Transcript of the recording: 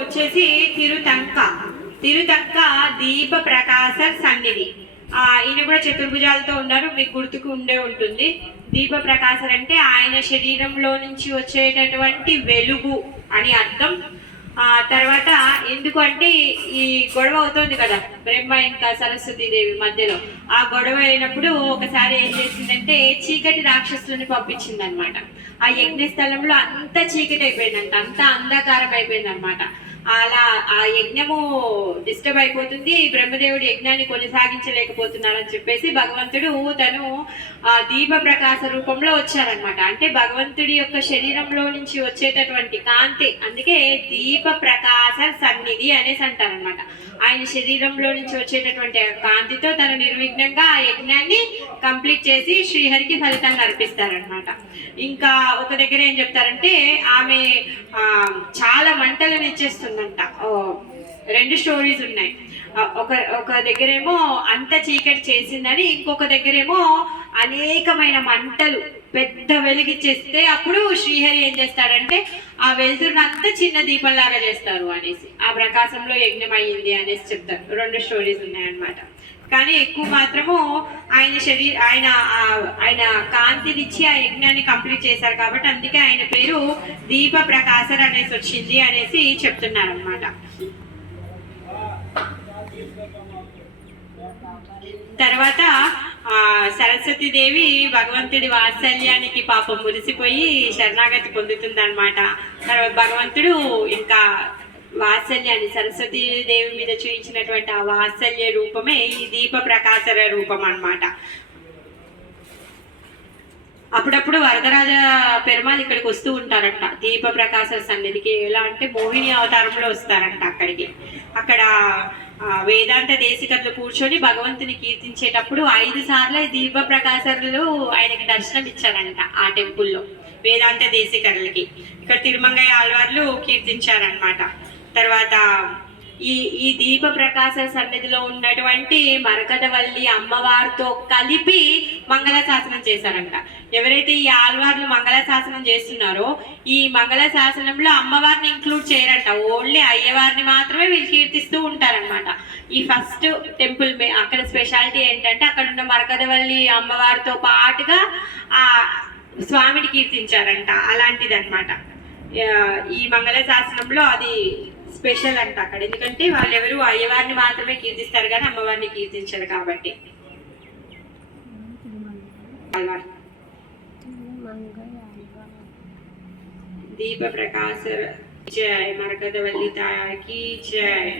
వచ్చేసి తిరుతంక దీప ప్రకాశ సన్నిధి. ఈయన కూడా చతుర్భుజాలతో ఉన్నారు, మీకు గుర్తుకు ఉండే ఉంటుంది. దీప ప్రకాశర్ అంటే ఆయన శరీరంలో నుంచి వచ్చేటటువంటి వెలుగు అని అర్థం. తర్వాత ఎందుకు అంటే ఈ గొడవ అవుతుంది కదా బ్రహ్మ ఇంకా సరస్వతి దేవి మధ్యలో. ఆ గొడవ అయినప్పుడు ఒకసారి ఏం చేసిందంటే చీకటి రాక్షసులను పంపించింది అనమాట. ఆ యజ్ఞ స్థలంలో అంత చీకటి అయిపోయిందంట, అంత అంధకారం అయిపోయింది అనమాట. అలా ఆ యజ్ఞము డిస్టర్బ్ అయిపోతుంది, బ్రహ్మదేవుడు యజ్ఞాన్ని కొనసాగించలేకపోతున్నారని చెప్పేసి భగవంతుడు తను దీప ప్రకాశ రూపంలో వచ్చారనమాట. అంటే భగవంతుడి యొక్క శరీరంలో నుంచి వచ్చేటటువంటి కాంతి, అందుకే దీప ప్రకాశ సన్నిధి అనేసి అంటారనమాట. ఆయన శరీరంలో నుంచి వచ్చేటటువంటి కాంతితో తను నిర్విఘ్నంగా ఆ యజ్ఞాన్ని కంప్లీట్ చేసి శ్రీహరికి ఫలితాన్ని అర్పిస్తారనమాట. ఇంకా ఒక దగ్గర ఏం చెప్తారంటే ఆమె చాలా మంటలను ఇచ్చేస్తుందంట. రెండు స్టోరీస్ ఉన్నాయి. ఒక దగ్గరేమో అంత చీకటి చేసిందని, ఇంకొక దగ్గరేమో అనేకమైన మంటలు పెద్ద వెలిగిచ్చేస్తే అప్పుడు శ్రీహరి ఏం చేస్తాడంటే ఆ వెలుతురునంతా చిన్న దీపంలాగా చేస్తారు అనేసి ఆ ప్రకాశంలో యజ్ఞం అయ్యింది అనేసి చెప్తారు. రెండు స్టోరీస్ ఉన్నాయన్నమాట. కానీ ఎక్కువ మాత్రము ఆయన కాంతినిచ్చి ఆ యజ్ఞాన్ని కంప్లీట్ చేశారు కాబట్టి అందుకే ఆయన పేరు దీప ప్రకాశర్ అనేసి వచ్చింది అనేసి చెప్తున్నారు అనమాట. తర్వాత సరస్వతీదేవి భగవంతుడి వాత్సల్యానికి పాపం మురిసిపోయి శరణాగతి పొందుతుంది అనమాట. తర్వాత భగవంతుడు ఇంకా వాత్సల్యాన్ని సరస్వతీదేవి మీద చూపించినటువంటి ఆ వాత్సల్య రూపమే ఈ దీప ప్రకాశర రూపం అన్నమాట. అప్పుడప్పుడు వరదరాజ పెరుమాళ్ ఇక్కడికి వస్తూ ఉంటారంట దీప ప్రకాశ సన్నిధికి. ఎలా అంటే మోహిని అవతారంలో వస్తారంట అక్కడికి. అక్కడ వేదాంత దేశికర్లు కూర్చొని భగవంతుని కీర్తించేటప్పుడు 5 సార్లు దీప ప్రకాశరులు ఆయనకి దర్శనం ఇచ్చారంట ఆ టెంపుల్లో వేదాంత దేశికర్లకి. ఇక్కడ తిరుమంగయ్య ఆళ్వార్లు కీర్తించారనమాట. తర్వాత ఈ దీప ప్రకాశ సన్నిధిలో ఉన్నటువంటి మరకదవల్లి అమ్మవారితో కలిపి మంగళశాసనం చేశారంట. ఎవరైతే ఈ ఆళ్వార్లు మంగళశాసనం చేస్తున్నారో ఈ మంగళశాసనంలో అమ్మవారిని ఇంక్లూడ్ చేయరంట, ఓన్లీ అయ్యవారిని మాత్రమే వీళ్ళు కీర్తిస్తూ ఉంటారనమాట. ఈ ఫస్ట్ టెంపుల్ అక్కడ స్పెషాలిటీ ఏంటంటే అక్కడ ఉన్న మరకదవల్లి అమ్మవారితో పాటుగా ఆ స్వామిని కీర్తించారంట. అలాంటిది అనమాట ఈ మంగళశాసనంలో. అది స్పెషల్ అంట అక్కడ, ఎందుకంటే వాళ్ళు ఎవరు అయ్యవారిని మాత్రమే కీర్తిస్తారు కానీ అమ్మవారిని కీర్తించారు కాబట్టి. దీప ప్రకాశ జయ, మరకదవల్లి తాకి జయ.